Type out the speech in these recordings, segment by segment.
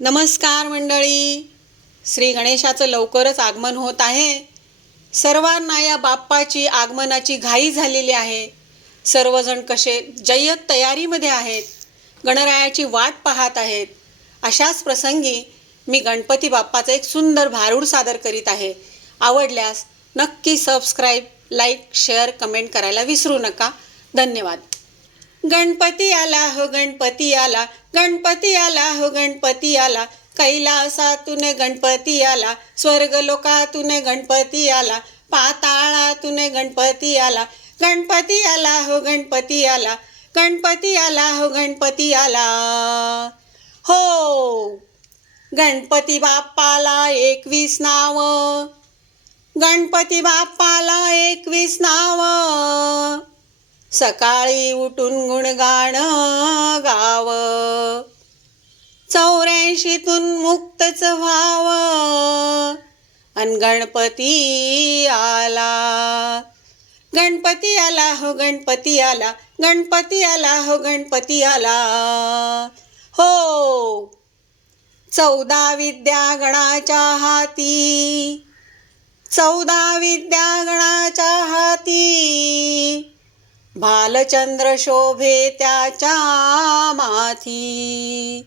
नमस्कार मंडळी. श्री गणेशाचं लवकरच आगमन होत आहे. सर्वांना या बाप्पाची आगमनाची घाई झालेली आहे. सर्वजण कसे जय्यत तयारीमध्ये आहेत. गणरायाची वाट पाहत आहेत. अशाच प्रसंगी मी गणपती बाप्पाचं एक सुंदर भारूड सादर करीत आहे. आवडल्यास नक्की सबस्क्राईब लाईक शेअर कमेंट करायला विसरू नका. धन्यवाद. गणपती आला हो गणपती आला. गणपती आला हो गणपती आला. कैलासातून गणपती आला. स्वर्ग लोकातून गणपती आला. पाताळातून गणपती आला. गणपती आला हो गणपती आला. गणपती आला हो गणपती आला. हो. गणपती बाप्पाला एकवीस नाव. गणपती बाप्पाला एकवीस नाव. सकाळी उठून गुणगाण गाव. चौऱ्याऐंशीतून मुक्तच व्हाव. अन गणपती आला. गणपती आला हो गणपती आला. गणपती आला हो गणपती आला. हो. चौदा विद्या गणाच्या हाती. चौदा विद्या गणाच्या हाती. भालचंद्र शोभे त्याच्या माथी.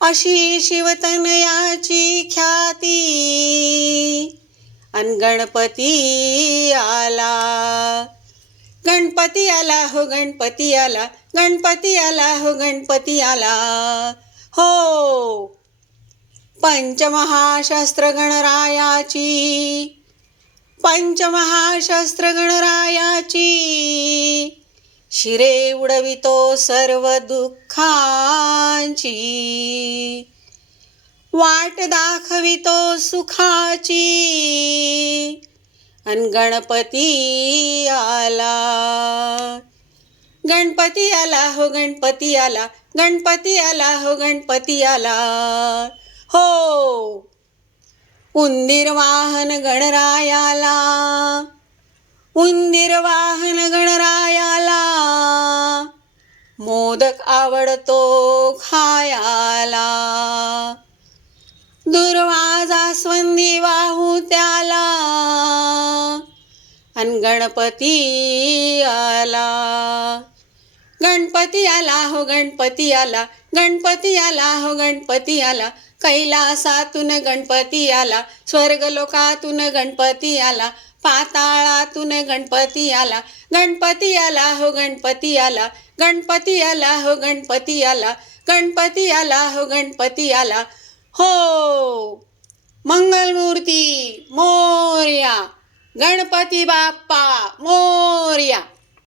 अशी शिवतनयाची ख्याती. अन गणपती आला. गणपती आला हो गणपती आला. गणपती आला हो गणपती आला. हो. पंचमहाशस्त्र गणरायाची पंचमहाशस्त्र गणरायाची शिरे उडवितो सर्व दुःखांची. वाट दाखवितो सुखाची. अन गणपती आला. गणपती आला हो गणपती आला. गणपती आला हो गणपती आला. हो. उंदीर वाहन गणरायाला. उंदीर वाहन गणरायाला. मोदक आवडतो खायाला. दुर्वा जास्वंदी वाहू त्याला अन गणपती आला. गणपती आला हो गणपती आला. गणपती आला हो गणपती आला. कैलासातून गणपती आला. स्वर्गलोकातून गणपती आला. पाताळातून गणपती आला. गणपती आला हो गणपती आला. गणपती आला हो गणपती आला. गणपती आला हो गणपती आला. हो मंगलमूर्ती मोर्या. गणपती बाप्पा मोर्या.